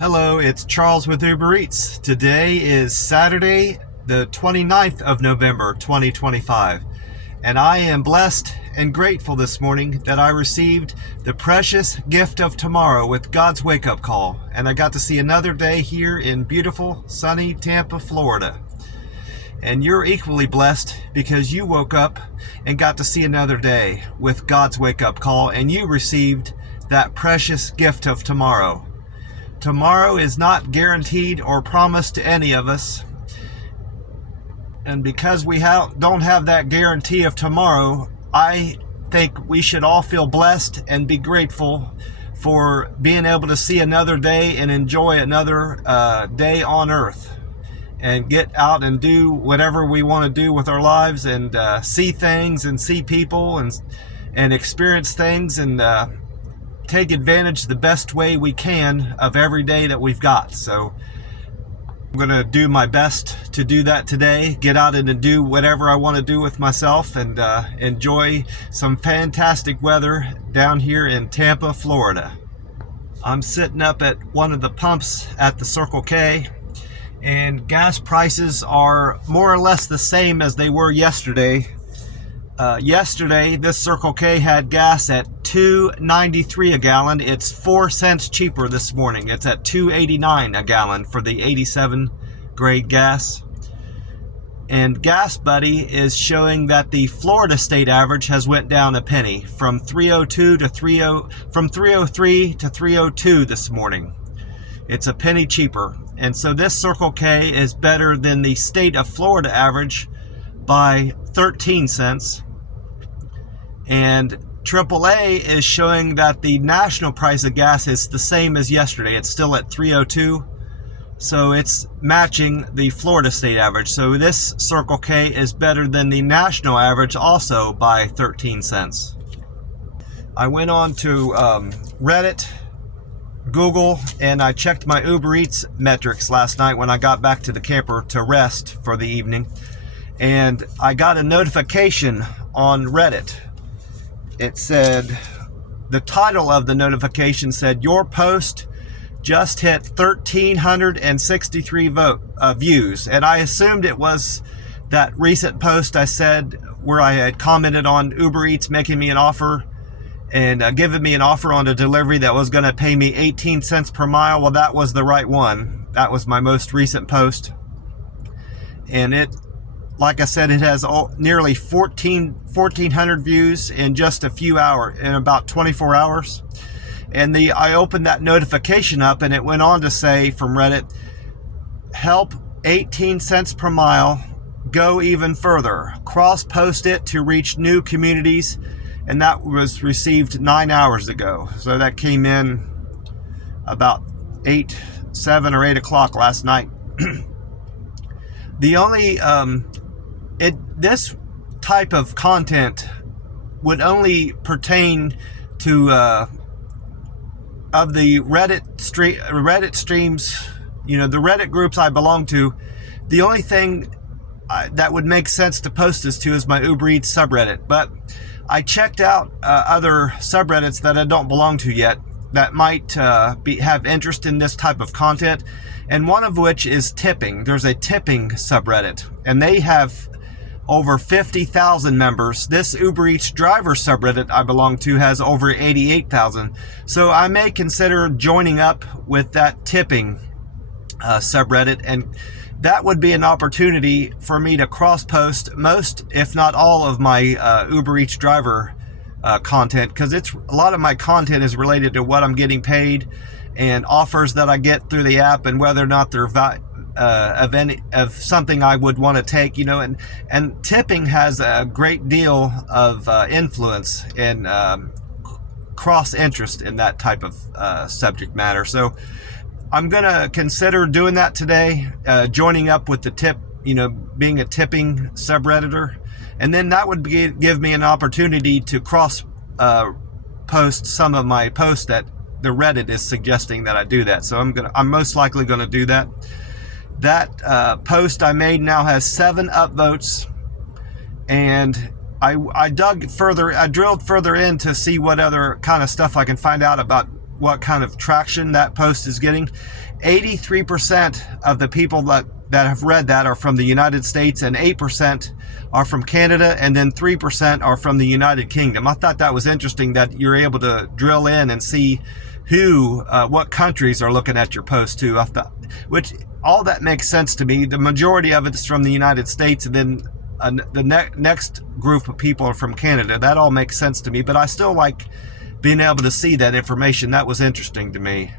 Hello, it's Charles with Uber Eats. Today is Saturday, the 29th of November, 2025. And I am blessed and grateful this morning that I received the precious gift of tomorrow with God's wake-up call. And I got to see another day here in beautiful, sunny Tampa, Florida. And you're equally blessed because you woke up and got to see another day with God's wake-up call, and you received that precious gift of tomorrow. Tomorrow is not guaranteed or promised to any of us. And because we don't have that guarantee of tomorrow, I think we should all feel blessed and be grateful for being able to see another day and enjoy another day on earth. And get out and do whatever we want to do with our lives, and see things and see people and experience things, and take advantage the best way we can of every day that we've got. So I'm going to do my best to do that today. Get out and do whatever I want to do with myself, and enjoy some fantastic weather down here in Tampa, Florida. I'm sitting up at one of the pumps at the Circle K, and gas prices are more or less the same as they were yesterday. Yesterday, this Circle K had gas at $2.93 a gallon. It's 4 cents cheaper this morning. It's at $2.89 a gallon for the 87 grade gas. And Gas Buddy is showing that the Florida state average has went down a penny from 302 to from 303 to 302 this morning. It's a penny cheaper. And so this Circle K is better than the state of Florida average by 13 cents. And AAA is showing that the national price of gas is the same as yesterday. It's still at 302. So it's matching the Florida state average. So this Circle K is better than the national average also by 13 cents. I went on to Reddit, Google, and I checked my Uber Eats metrics last night when I got back to the camper to rest for the evening. And I got a notification on Reddit. It said, the title of the notification said, your post just hit 1,363 views. And I assumed it was that recent post I said where I had commented on Uber Eats making me an offer and giving me an offer on a delivery that was going to pay me 18 cents per mile. Well, that was the right one. That was my most recent post. And it, like I said, it has nearly 1,400 views in just a few hours, in about 24 hours. And I opened that notification up, and it went on to say from Reddit, help 18 cents per mile, go even further. Cross-post it to reach new communities. And that was received 9 hours ago. So that came in about 7 or 8 o'clock last night. The only, this type of content would only pertain to, of the Reddit streams, the Reddit groups I belong to. The only thing that would make sense to post this to is my Uber Eats subreddit. But I checked out other subreddits that I don't belong to yet that might have interest in this type of content, and one of which is tipping. There's a tipping subreddit, and they have over 50,000 members. This Uber Eats driver subreddit I belong to has over 88,000. So I may consider joining up with that tipping subreddit, and that would be an opportunity for me to cross-post most, if not all, of my Uber Eats driver content, because a lot of my content is related to what I'm getting paid and offers that I get through the app, and whether or not they're of something I would want to take, and tipping has a great deal of influence and cross interest in that type of subject matter. So I'm going to consider doing that today, joining up with the tip, being a tipping subredditor. And then that would give me an opportunity to cross post some of my posts that the Reddit is suggesting that I do that. So I'm most likely going to do that. That post I made now has 7 upvotes, and I drilled further in to see what other kind of stuff I can find out about what kind of traction that post is getting. 83% of the people that have read that are from the United States, and 8% are from Canada, and then 3% are from the United Kingdom. I thought that was interesting that you're able to drill in and see what countries are looking at your post too. Which all that makes sense to me. The majority of it is from the United States, and then the next group of people are from Canada. That all makes sense to me, but I still like being able to see that information. That was interesting to me.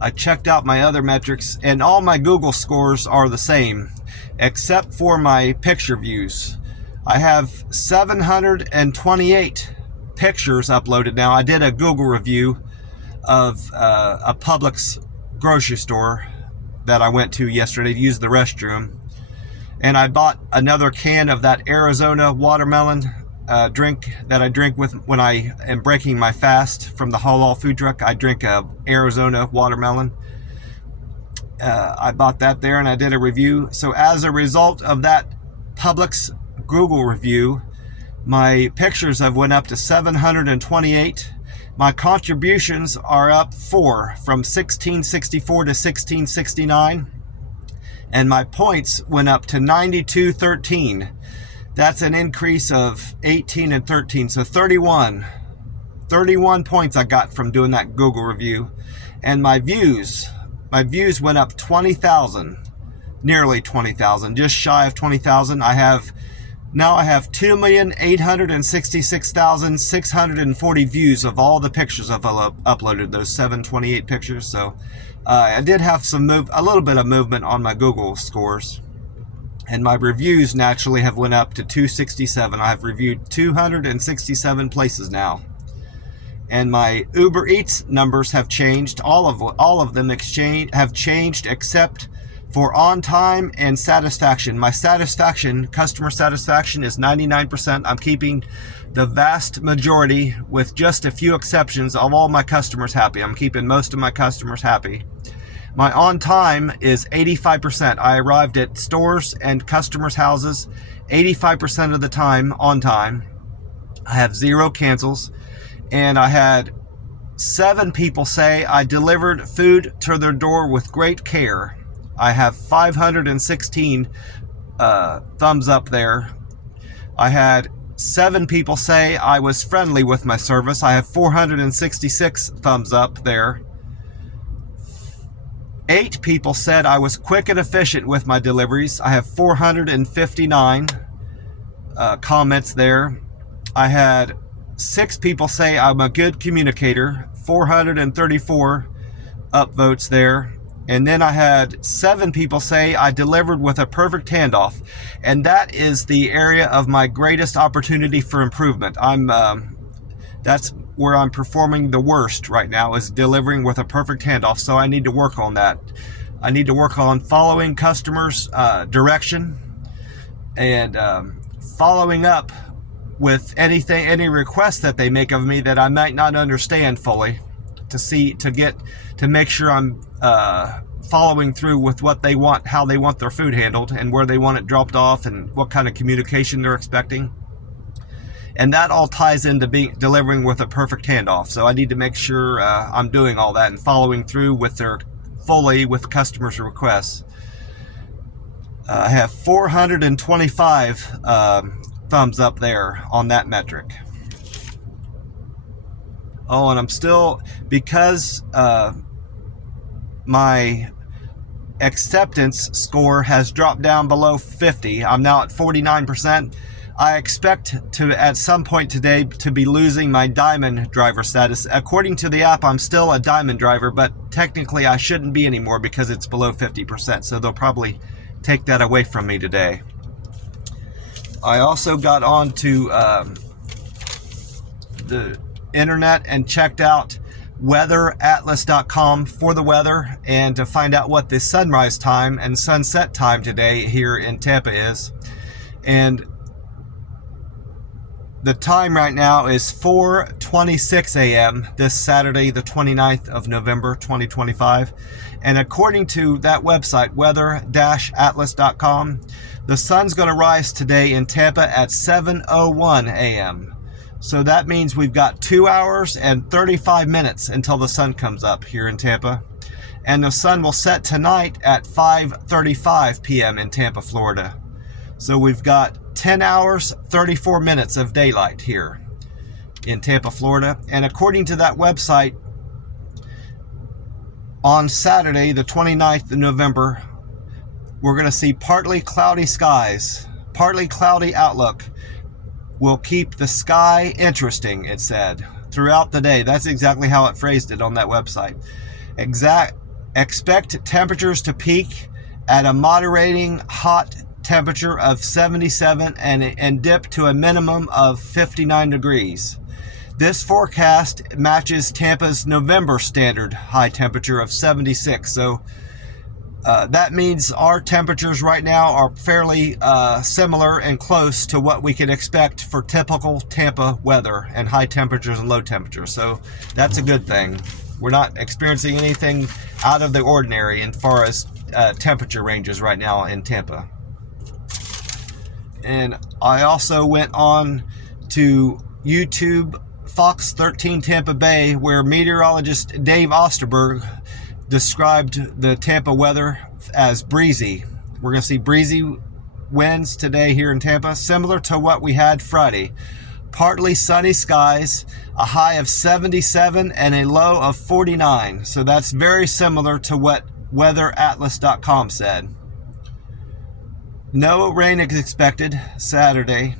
I checked out my other metrics, and all my Google scores are the same, except for my picture views. I have 728 pictures uploaded now. I did a Google review of a Publix grocery store that I went to yesterday to use the restroom. And I bought another can of that Arizona watermelon drink that I drink with when I am breaking my fast from the halal food truck. I drink a Arizona watermelon. I bought that there, and I did a review. So as a result of that Publix Google review, my pictures have went up to 728. My contributions are up 4, from 1664 to 1669. And my points went up to 9213. That's an increase of 18 and 13, so 31 points I got from doing that Google review. And my views went up 20,000, nearly 20,000, just shy of 20,000. Now I have 2,866,640 views of all the pictures I've uploaded, those 728 pictures. So I did have a little bit of movement on my Google scores. And my reviews naturally have went up to 267. I have reviewed 267 places now. And my Uber Eats numbers have changed. All of them have changed except for on time and satisfaction. My customer satisfaction is 99%. I'm keeping the vast majority, with just a few exceptions, of all my customers happy. I'm keeping most of my customers happy. My on time is 85%. I arrived at stores and customers' houses 85% of the time on time. I have 0 cancels, and I had 7 people say I delivered food to their door with great care. I have 516 thumbs up there. I had 7 people say I was friendly with my service. I have 466 thumbs up there. 8 people said I was quick and efficient with my deliveries. I have 459 comments there. I had 6 people say I'm a good communicator. 434 upvotes there. And then I had 7 people say I delivered with a perfect handoff. And that is the area of my greatest opportunity for improvement. That's where I'm performing the worst right now, is delivering with a perfect handoff. So I need to work on that. I need to work on following customers' direction, and following up with any requests that they make of me that I might not understand fully, to make sure I'm following through with what they want, how they want their food handled, and where they want it dropped off, and what kind of communication they're expecting. And that all ties into delivering with a perfect handoff. So I need to make sure I'm doing all that and following through with with customers' requests. I have 425 thumbs up there on that metric. Oh, and I'm still, because my acceptance score has dropped down below 50. I'm now at 49%. I expect to, at some point today, to be losing my diamond driver status. According to the app, I'm still a diamond driver, but technically I shouldn't be anymore because it's below 50%. So they'll probably take that away from me today. I also got onto the internet and checked out weatheratlas.com for the weather, and to find out what the sunrise time and sunset time today here in Tampa is. And the time right now is 4:26 a.m. this Saturday, the 29th of November, 2025. And according to that website, weather-atlas.com, the sun's going to rise today in Tampa at 7:01 a.m. So that means we've got 2 hours and 35 minutes until the sun comes up here in Tampa. And the sun will set tonight at 5:35 p.m. in Tampa, Florida. So we've got 10 hours, 34 minutes of daylight here in Tampa, Florida. And according to that website, on Saturday, the 29th of November, we're going to see partly cloudy skies, partly cloudy outlook. Will keep the sky interesting, it said, throughout the day. That's exactly how it phrased it on that website. Expect temperatures to peak at a moderating hot temperature of 77 and dip to a minimum of 59 degrees. This forecast matches Tampa's November standard high temperature of 76. So that means our temperatures right now are fairly similar and close to what we can expect for typical Tampa weather and high temperatures and low temperatures. So that's a good thing. We're not experiencing anything out of the ordinary as far as temperature ranges right now in Tampa. And I also went on to YouTube Fox 13 Tampa Bay, where meteorologist Dave Osterberg described the Tampa weather as breezy. We're going to see breezy winds today here in Tampa, similar to what we had Friday. Partly sunny skies, a high of 77 and a low of 49. So that's very similar to what weatheratlas.com said. No rain is expected Saturday,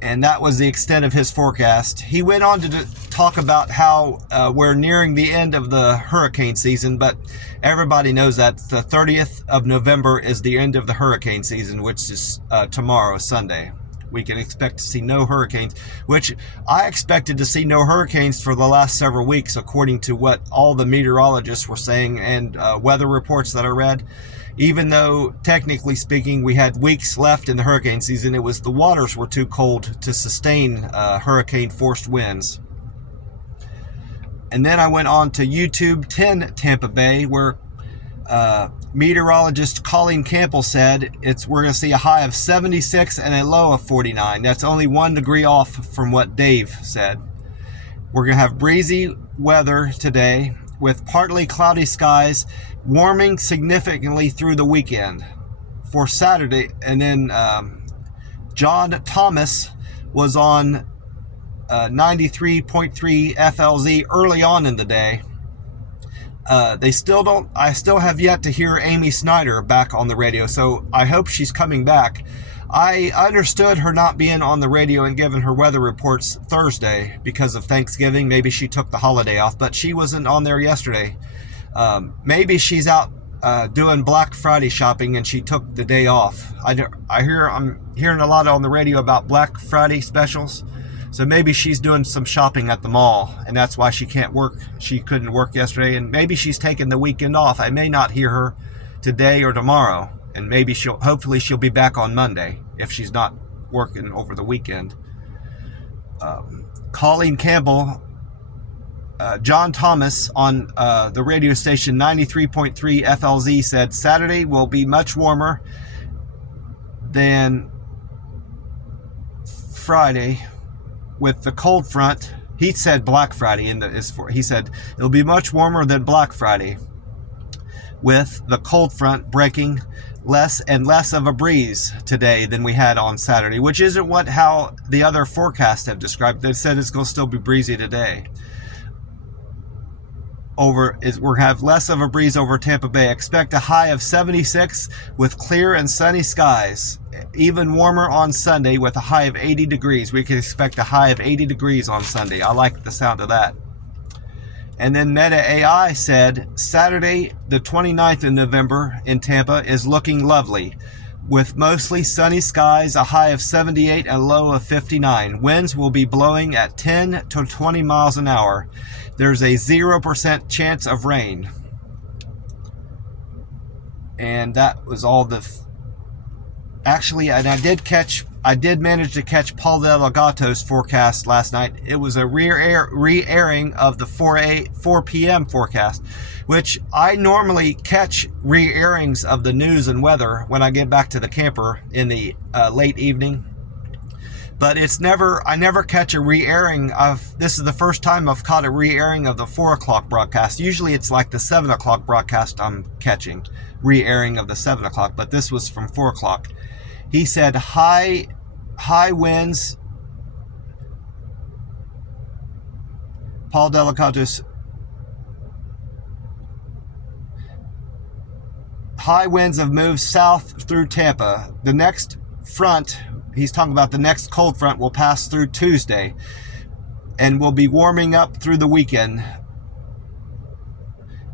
and that was the extent of his forecast. He went on to talk about how we're nearing the end of the hurricane season, but everybody knows that the 30th of November is the end of the hurricane season, which is tomorrow, Sunday. We can expect to see no hurricanes, which I expected to see no hurricanes for the last several weeks, according to what all the meteorologists were saying and weather reports that I read. Even though, technically speaking, we had weeks left in the hurricane season, it was the waters were too cold to sustain hurricane-forced winds. And then I went on to YouTube 10 Tampa Bay, where meteorologist Colleen Campbell said we're going to see a high of 76 and a low of 49. That's only 1 degree off from what Dave said. We're going to have breezy weather today with partly cloudy skies, warming significantly through the weekend for Saturday. And then John Thomas was on 93.3 FLZ early on in the day. I still have yet to hear Amy Snyder back on the radio, so I hope she's coming back. I understood her not being on the radio and giving her weather reports Thursday because of Thanksgiving. Maybe she took the holiday off, but she wasn't on there yesterday. Maybe she's out doing Black Friday shopping and she took the day off. I'm hearing a lot on the radio about Black Friday specials. So maybe she's doing some shopping at the mall, and that's why she can't work. She couldn't work yesterday, and maybe she's taking the weekend off. I may not hear her today or tomorrow, and maybe hopefully she'll be back on Monday if she's not working over the weekend. Colleen Campbell, John Thomas on the radio station 93.3 FLZ said Saturday will be much warmer than Friday with the cold front. He said Black Friday he said it'll be much warmer than Black Friday with the cold front breaking less and less of a breeze today than we had on Saturday, which isn't how the other forecasts have described. They said it's going to still be breezy today. We're going to have less of a breeze over Tampa Bay. Expect a high of 76 with clear and sunny skies. Even warmer on Sunday with a high of 80 degrees. We can expect a high of 80 degrees on Sunday. I like the sound of that. And then Meta AI said Saturday, the 29th of November in Tampa is looking lovely with mostly sunny skies, a high of 78 and a low of 59. Winds will be blowing at 10 to 20 miles an hour. There's a 0% chance of rain. And that was all actually, and I did manage to catch Paul Delgato's forecast last night. It was a re-airing of the 4 p.m. forecast, which I normally catch re-airings of the news and weather when I get back to the camper in the late evening. But I never catch a re-airing of, this is the first time I've caught a re-airing of the 4 o'clock broadcast. Usually it's like the 7 o'clock broadcast I'm catching, re-airing of the 7 o'clock, but this was from 4 o'clock. He said high winds, Paul Delicatus, high winds have moved south through Tampa. The next front, he's talking about the next cold front, will pass through Tuesday and will be warming up through the weekend.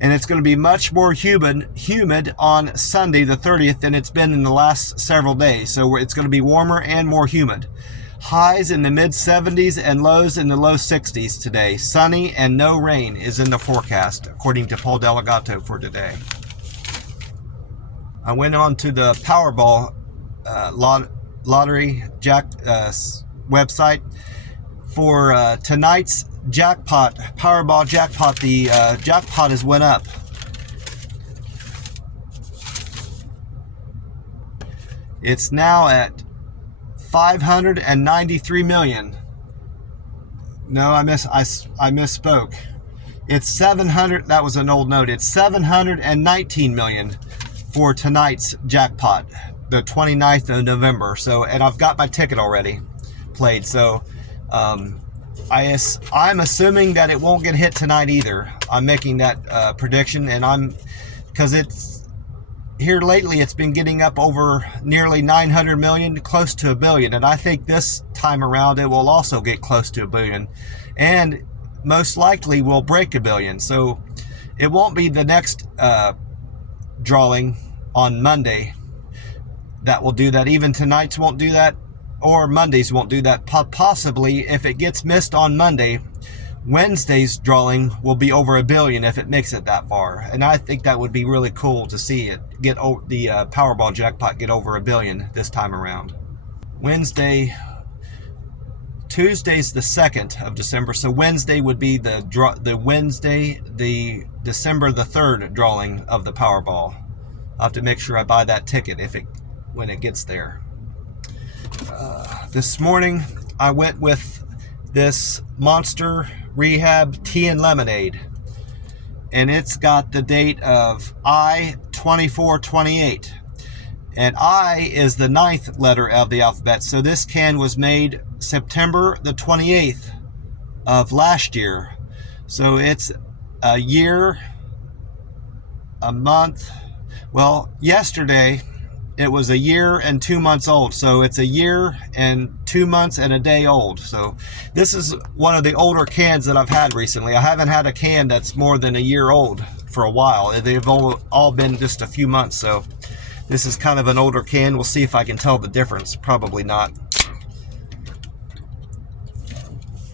And it's going to be much more humid on Sunday the 30th than it's been in the last several days. So it's going to be warmer and more humid. Highs in the mid-70s and lows in the low 60s today. Sunny and no rain is in the forecast, according to Paul Delegato for today. I went on to the Powerball lottery website for tonight's jackpot, Powerball jackpot. The jackpot has went up. It's now at 593 million. No, I misspoke. It's 700. That was an old note. It's 719 million for tonight's jackpot, the 29th of November. So, and I've got my ticket already played. So, I'm assuming that it won't get hit tonight either. I'm making that prediction, and because it's here lately, it's been getting up over nearly 900 million, close to $1 billion, and I think this time around it will also get close to $1 billion, and most likely will break $1 billion. So it won't be the next drawing on Monday that will do that. Even tonight's won't do that, or Monday's won't do that. Possibly, if it gets missed on Monday, Wednesday's drawing will be over $1 billion if it makes it that far. And I think that would be really cool to see it get over the Powerball jackpot get over $1 billion this time around. Tuesday's the 2nd of December, so Wednesday would be the December the 3rd drawing of the Powerball. I'll have to make sure I buy that ticket when it gets there. This morning I went with this Monster Rehab Tea and Lemonade, and it's got the date of I-2428, and I is the 9th letter of the alphabet. So this can was made September the 28th of last year. So it's a year, a month. Well, yesterday it was a year and 2 months old. So it's a year and 2 months and a day old. So this is one of the older cans that I've had recently. I haven't had a can that's more than a year old for a while. They've all been just a few months. So this is kind of an older can. We'll see if I can tell the difference. Probably not.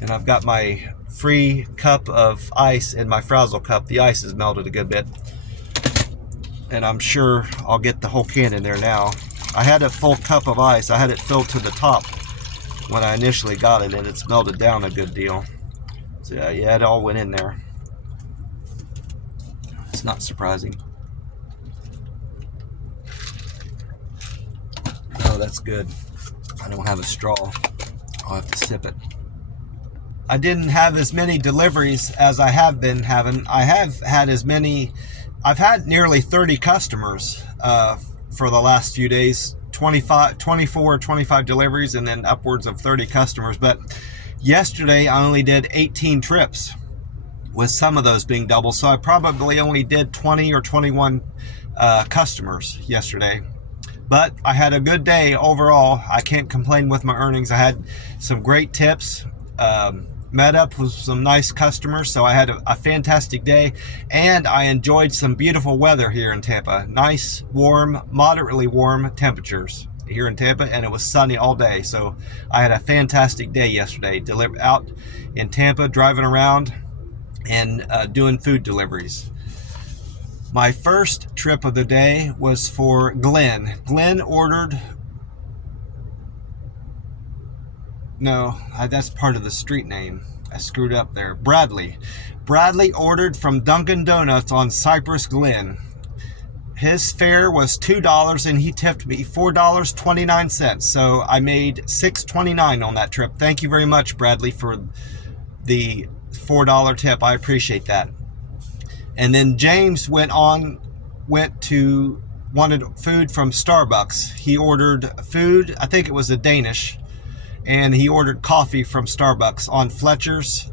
And I've got my free cup of ice in my Frazzle cup. The ice has melted a good bit, and I'm sure I'll get the whole can in there now. I had a full cup of ice. I had it filled to the top when I initially got it, and it's melted down a good deal. So yeah, it all went in there. It's not surprising. Oh, that's good. I don't have a straw. I'll have to sip it. I didn't have as many deliveries as I have been having. I've had nearly 30 customers for the last few days, 24, 25 deliveries, and then upwards of 30 customers. But yesterday I only did 18 trips, with some of those being double. So I probably only did 20 or 21 customers yesterday. But I had a good day overall. I can't complain with my earnings. I had some great tips. Met up with some nice customers, so I had a fantastic day, and I enjoyed some beautiful weather here in Tampa. Nice, warm, moderately warm temperatures here in Tampa, and it was sunny all day. So I had a fantastic day yesterday, out in Tampa, driving around and doing food deliveries. My first trip of the day was for Glenn. Glenn ordered... No, that's part of the street name. I screwed up there. Bradley. Bradley ordered from Dunkin' Donuts on Cypress Glen. His fare was $2 and he tipped me $4.29. So I made $6.29 on that trip. Thank you very much, Bradley, for the $4 tip. I appreciate that. And then James wanted food from Starbucks. He ordered food, I think it was a Danish, and he ordered coffee from Starbucks on Fletcher's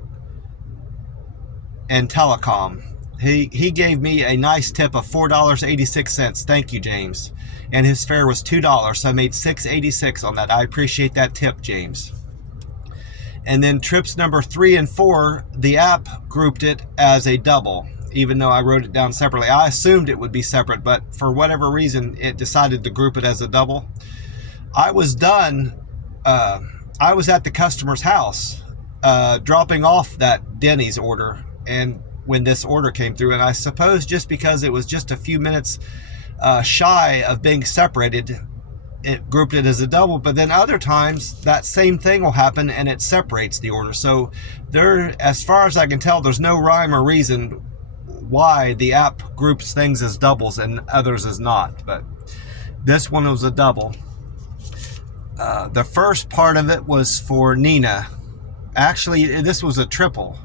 and Telecom. He gave me a nice tip of $4.86. Thank you, James. And his fare was $2, so I made $6.86 on that. I appreciate that tip, James. And then trips number 3 and 4, the app grouped it as a double, even though I wrote it down separately. I assumed it would be separate, but for whatever reason, it decided to group it as a double. I was done. I was at the customer's house dropping off that Denny's order, and when this order came through, and I suppose just because it was just a few minutes shy of being separated, it grouped it as a double. But then other times that same thing will happen and it separates the order. So there, as far as I can tell, there's no rhyme or reason why the app groups things as doubles and others as not, but this one was a double. The first part of it was for Nina. Actually, this was a triple.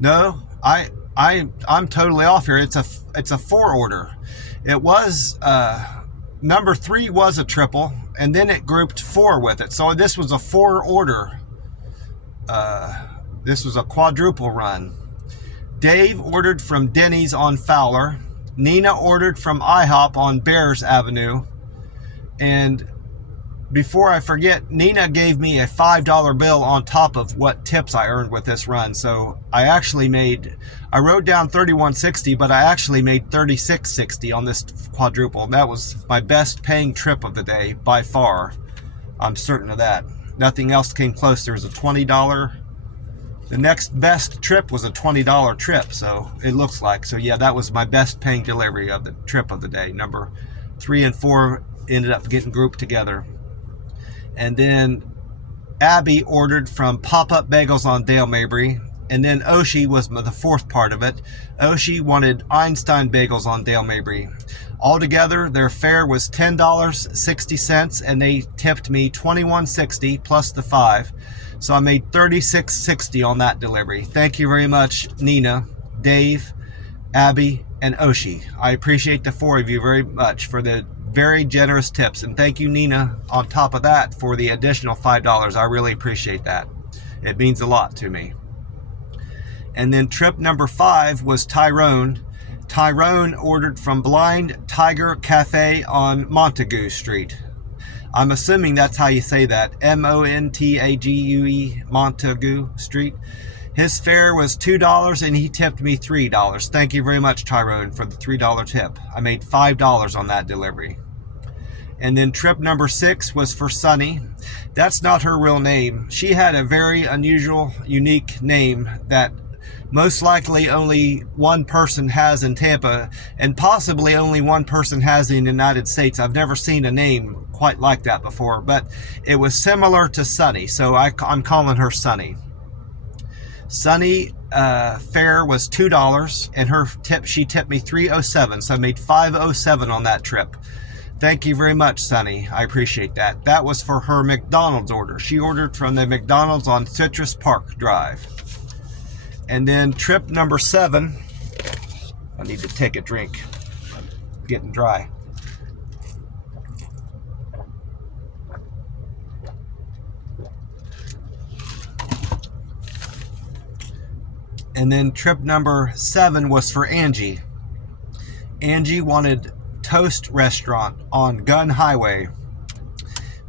No, I'm totally off here. It's a 4 order. It was number 3 was a triple, and then it grouped 4 with it. So this was a 4 order. This was a quadruple run. Dave ordered from Denny's on Fowler. Nina ordered from IHOP on Bears Avenue. And before I forget, Nina gave me a $5 bill on top of what tips I earned with this run. So I wrote down $31.60, but I actually made $36.60 on this quadruple. That was my best paying trip of the day by far. I'm certain of that. Nothing else came close. There was a $20. The next best trip was a $20 trip, so it looks like. So yeah, that was my best paying delivery of the trip of the day. Number 3 and 4 ended up getting grouped together. And then Abby ordered from Pop-Up Bagels on Dale Mabry. And then Oshi was the 4th part of it. Oshi wanted Einstein Bagels on Dale Mabry. Altogether, their fare was $10.60, and they tipped me $21.60 plus the 5. So I made $36.60 on that delivery. Thank you very much, Nina, Dave, Abby, and Oshi. I appreciate the 4 of you very much for the very generous tips. And thank you, Nina, on top of that for the additional $5. I really appreciate that. It means a lot to me. And then trip number 5 was Tyrone. Tyrone ordered from Blind Tiger Cafe on Montague Street. I'm assuming that's how you say that. Montague, Montague Street. His fare was $2 and he tipped me $3. Thank you very much, Tyrone, for the $3 tip. I made $5 on that delivery. And then trip number 6 was for Sunny. That's not her real name. She had a very unusual, unique name that most likely only one person has in Tampa, and possibly only one person has in the United States. I've never seen a name quite like that before, but it was similar to Sunny, so I'm calling her Sunny. Sunny fare was $2, and she tipped me $3.07, so I made $5.07 on that trip. Thank you very much, Sunny. I appreciate that. That was for her McDonald's order. She ordered from the McDonald's on Citrus Park Drive. And then trip number 7, I need to take a drink. I'm getting dry. And then trip number 7 was for Angie. Angie wanted Toast Restaurant on Gun Highway.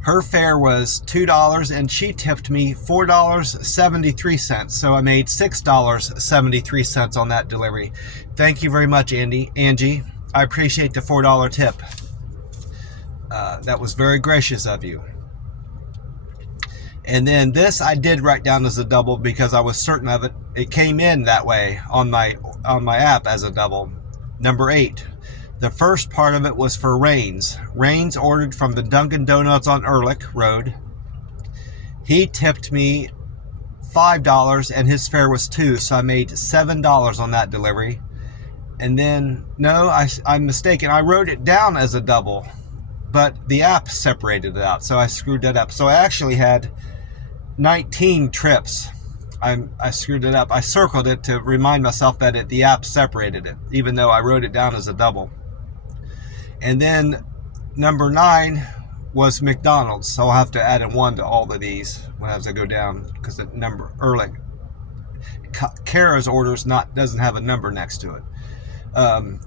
Her fare was $2 and she tipped me $4.73. So I made $6.73 on that delivery. Thank you very much, Angie. I appreciate the $4 tip. That was very gracious of you. And then this I did write down as a double because I was certain of it. It came in that way on my app as a double. Number 8. The first part of it was for Rains. Rains ordered from the Dunkin' Donuts on Ehrlich Road. He tipped me $5 and his fare was $2, so I made $7 on that delivery. And then, no, I'm mistaken. I wrote it down as a double, but the app separated it out, so I screwed that up. So I actually had 19 trips. I screwed it up. I circled it to remind myself that the app separated it, even though I wrote it down as a double. And then number 9 was McDonald's, so I'll have to add a 1 to all of these as I go down, because the number early. Kara's orders doesn't have a number next to it.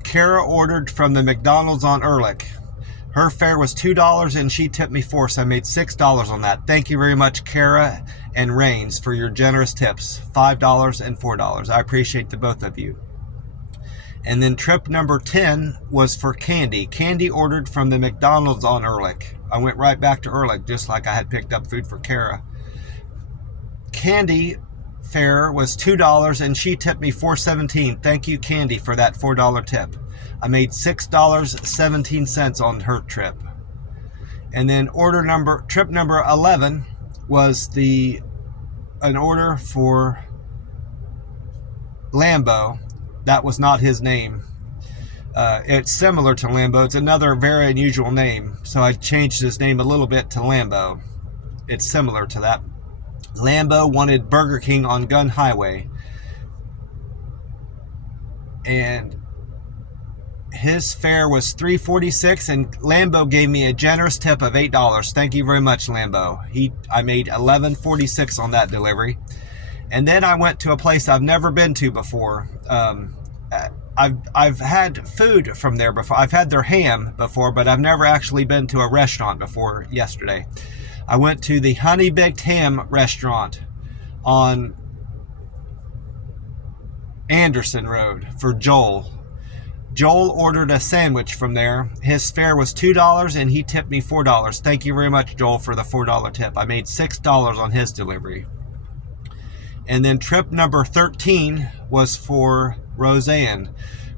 Kara ordered from the McDonald's on Ehrlich. Her fare was $2 and she tipped me $4, so I made $6 on that. Thank you very much, Kara and Rains, for your generous tips, $5 and $4. I appreciate the both of you. And then trip number 10 was for Candy. Candy ordered from the McDonald's on Ehrlich. I went right back to Ehrlich, just like I had picked up food for Kara. Candy fare was $2 and she tipped me $4.17. Thank you, Candy, for that $4 tip. I made $6.17 on her trip. And then trip number 11 was an order for Lambo. That was not his name. It's similar to Lambo. It's another very unusual name, so I changed his name a little bit to Lambo. It's similar to that. Lambo wanted Burger King on Gun Highway, and his fare was $3.46, and Lambo gave me a generous tip of $8. Thank you very much, Lambo. I made $11.46 on that delivery. And then I went to a place I've never been to before. I've had food from there before. I've had their ham before, but I've never actually been to a restaurant before yesterday. I went to the Honey Baked Ham restaurant on Anderson Road for Joel. Joel ordered a sandwich from there. His fare was $2 and he tipped me $4. Thank you very much, Joel, for the $4 tip. I made $6 on his delivery. And then trip number 13 was for Roseanne.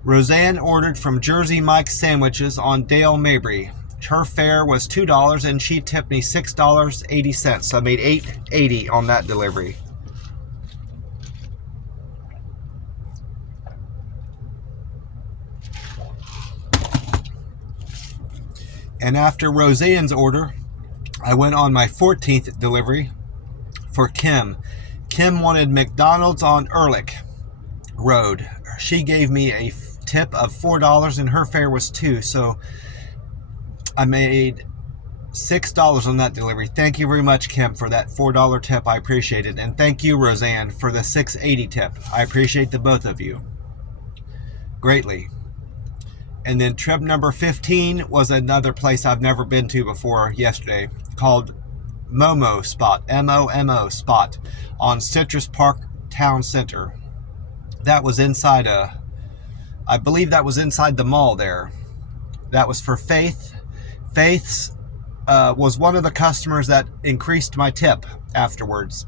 Roseanne ordered from Jersey Mike's Sandwiches on Dale Mabry. Her fare was $2 and she tipped me $6.80. So I made $8.80 on that delivery. And after Roseanne's order, I went on my 14th delivery for Kim. Kim wanted McDonald's on Ehrlich Road. She gave me a tip of $4 and her fare was $2. So I made $6 on that delivery. Thank you very much, Kim, for that $4 tip. I appreciate it. And thank you, Roseanne, for the $6.80 tip. I appreciate the both of you greatly. And then trip number 15 was another place I've never been to before yesterday, called Momo Spot, M-O-M-O Spot, on Citrus Park Town Center. That was inside I believe that was inside the mall there. That was for Faith. Faith's was one of the customers that increased my tip afterwards.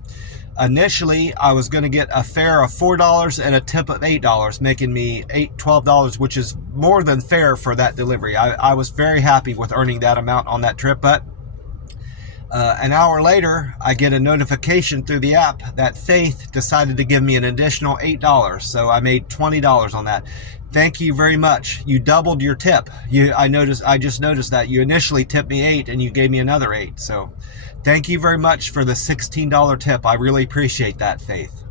Initially, I was going to get a fare of $4 and a tip of $8, making me $12, which is more than fair for that delivery. I was very happy with earning that amount on that trip, but an hour later, I get a notification through the app that Faith decided to give me an additional $8, so I made $20 on that. Thank you very much. You doubled your tip. I just noticed that you initially tipped me $8 and you gave me another $8. So thank you very much for the $16 tip. I really appreciate that, Faith.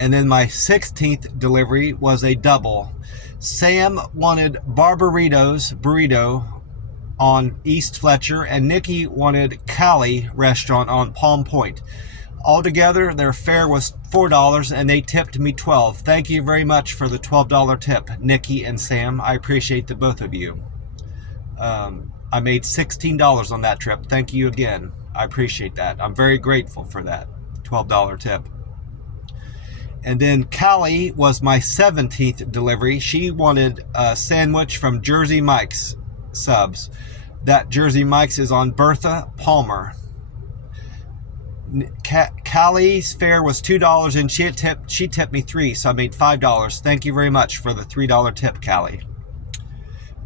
And then my 16th delivery was a double. Sam wanted Barbaritos burrito on East Fletcher, and Nikki wanted Cali restaurant on Palm Point. Altogether, their fare was $4 and they tipped me $12. Thank you very much for the $12 tip, Nikki and Sam. I appreciate the both of you. I made $16 on that trip. Thank you again. I appreciate that. I'm very grateful for that $12 tip. And then Callie was my 17th delivery. She wanted a sandwich from Jersey Mike's Subs. That Jersey Mike's is on Bertha Palmer. Callie's fare was $2 and she tipped me $3, so I made $5. Thank you very much for the $3 tip, Callie.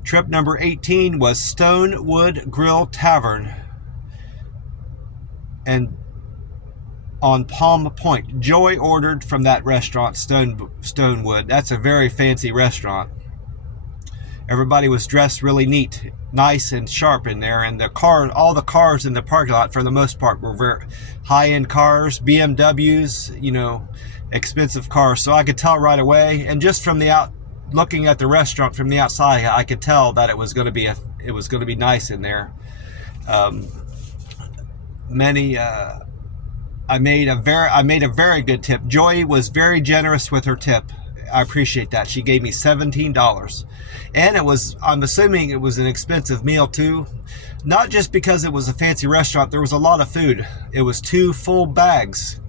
Trip number 18 was Stonewood Grill Tavern, and on Palm Point. Joy ordered from that restaurant, Stonewood. That's a very fancy restaurant. Everybody was dressed really neat, nice and sharp in there, and all the cars in the parking lot, for the most part, were very high-end cars, BMWs, expensive cars. So I could tell right away, and just from looking at the restaurant from the outside, I could tell that it was going to be nice in there. I made a very good tip. Joy was very generous with her tip. I appreciate that. She gave me $17. And I'm assuming it was an expensive meal too. Not just because it was a fancy restaurant, there was a lot of food. It was 2 full bags,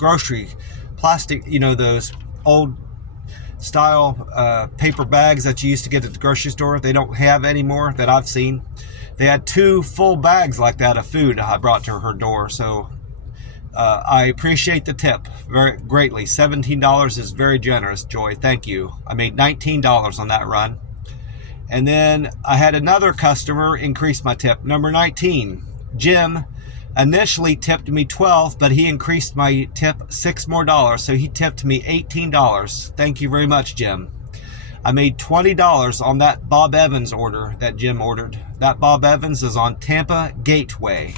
plastic, those old style paper bags that you used to get at the grocery store. They don't have anymore that I've seen. They had 2 full bags like that of food I brought to her door. So I appreciate the tip very greatly. $17 is very generous, Joy. Thank you. I made $19 on that run. And then I had another customer increase my tip. Number 19, Jim, initially tipped me $12, but he increased my tip $6 more. So he tipped me $18. Thank you very much, Jim. I made $20 on that Bob Evans order that Jim ordered. That Bob Evans is on Tampa Gateway.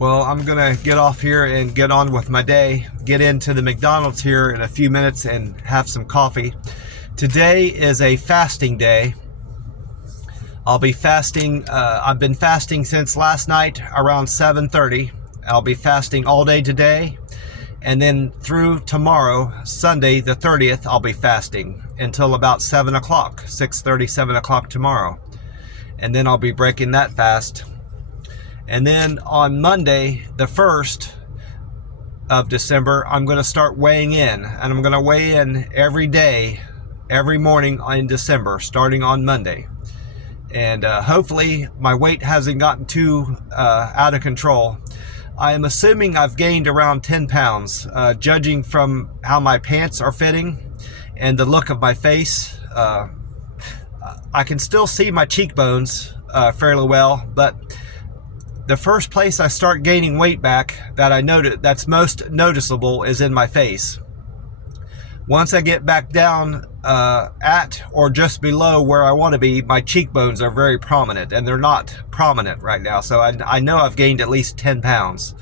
Well, I'm gonna get off here and get on with my day. Get into the McDonald's here in a few minutes and have some coffee. Today is a fasting day. I'll be fasting. I've been fasting since last night around 7:30. I'll be fasting all day today, and then through tomorrow, Sunday the 30th, I'll be fasting until about 7 o'clock, 6:30, 7 o'clock tomorrow. And then I'll be breaking that fast. And then on Monday, the 1st of December, I'm going to start weighing in. And I'm going to weigh in every day, every morning in December, starting on Monday. And hopefully my weight hasn't gotten too out of control. I am assuming I've gained around 10 pounds, judging from how my pants are fitting and the look of my face. I can still see my cheekbones fairly well, but the first place I start gaining weight back that I notice that's most noticeable is in my face. Once I get back down at or just below where I want to be, my cheekbones are very prominent, and they're not prominent right now. So I know I've gained at least 10 pounds,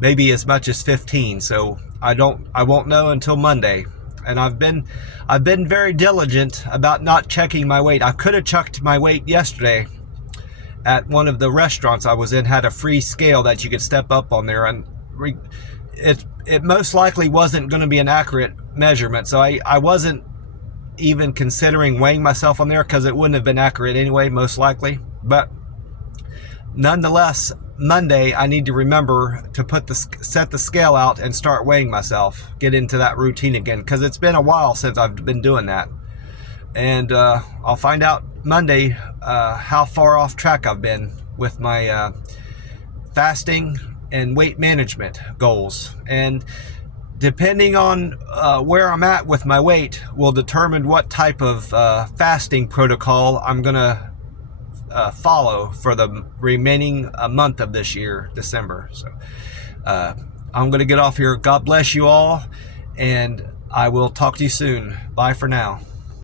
maybe as much as 15. So I won't know until Monday. And I've been very diligent about not checking my weight. I could have checked my weight yesterday at one of the restaurants I was in, had a free scale that you could step up on there, and it most likely wasn't going to be an accurate measurement. So I wasn't even considering weighing myself on there because it wouldn't have been accurate anyway, most likely. But nonetheless, Monday I need to remember to set the scale out and start weighing myself, get into that routine again, because it's been a while since I've been doing that. And I'll find out Monday how far off track I've been with my fasting and weight management goals. And depending on where I'm at with my weight will determine what type of fasting protocol I'm gonna follow for the remaining month of this year, December. So I'm gonna get off here. God bless you all, and I will talk to you soon. Bye for now.